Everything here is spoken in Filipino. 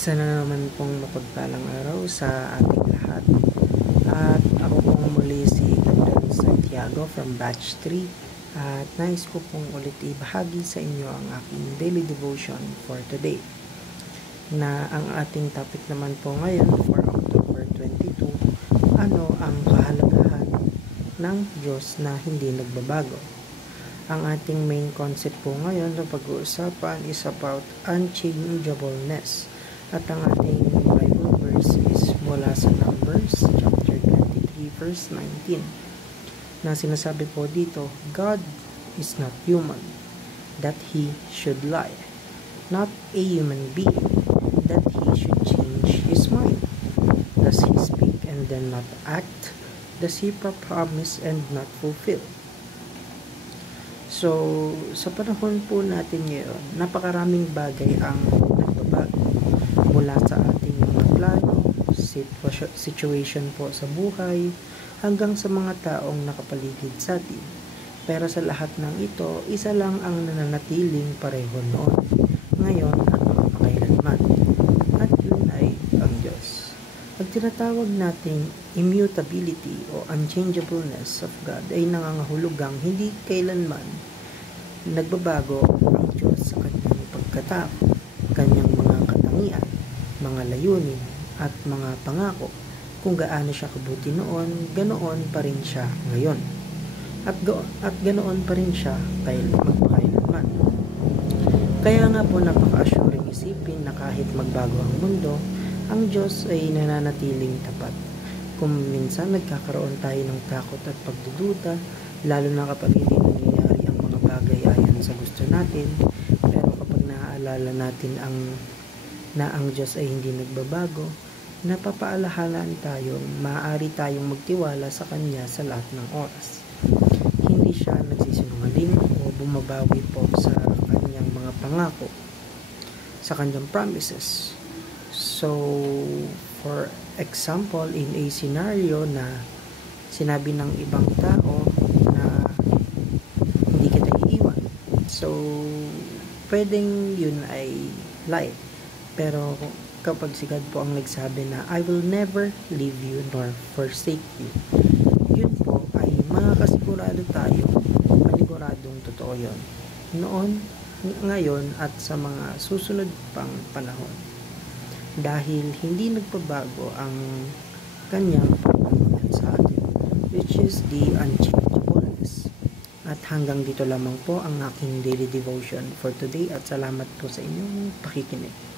Isa na naman pong mapagpalang araw sa ating lahat. At ako pong muli si Captain Santiago from Batch 3. At nais ko pong ulit ibahagi sa inyo ang aking daily devotion for today. Na ang ating topic naman po ngayon for October 22, ano ang kahalagahan ng Diyos na hindi nagbabago? Ang ating main concept po ngayon na pag-uusapan is about unchangeableness. At ang ating Bible verse is mula sa Numbers chapter 23 verse 19 na sinasabi po dito, God is not human, that He should lie, not a human being, that He should change His mind. Does He speak and then not act? Does He promise and not fulfill? So, sa panahon po natin ngayon, napakaraming bagay ang nagbabago mula sa ating mga plano, situation po sa buhay, hanggang sa mga taong nakapaligid sa atin. Pero sa lahat ng ito, isa lang ang nananatiling pareho noon, ngayon at magpakailanman. At yun ay ang Diyos. Ang tinatawag nating immutability o unchangeableness of God ay nangangahulugang hindi kailanman nagbabago ang Diyos sa kanyang pagkatao, kanyang mga katangian, mga layunin at mga pangako. Kung gaano siya kabuti noon, ganoon pa rin siya ngayon. At ganoon pa rin siya magpakailanman. Kaya nga po napaka-assuring isipin na kahit magbago ang mundo, ang Diyos ay nananatiling tapat. Kung minsan nagkakaroon tayo ng takot at pagdududa, lalo na kapag hindi nangyayari ang mga bagay ayon sa gusto natin, pero kapag naaalala natin na ang Diyos ay hindi nagbabago, napapaalahanan tayong maaari tayong magtiwala sa Kanya sa lahat ng oras. Hindi siya nagsisinungaling o bumabawi po sa Kanyang mga pangako, sa Kanyang promises. So, for example, in a scenario na sinabi ng ibang tao na hindi kita iiwan, so pwedeng yun ay lie. Pero kapag si God po ang nagsabi na I will never leave you nor forsake you, yun po ay makakasigurado tayo, paniguradong totoo yun noon, ngayon at sa mga susunod pang panahon, dahil hindi nagpabago ang kanyang pagmamahal sa atin, which is the unchangeableness. At hanggang dito lamang po ang aking daily devotion for today at salamat po sa inyong pakikinig.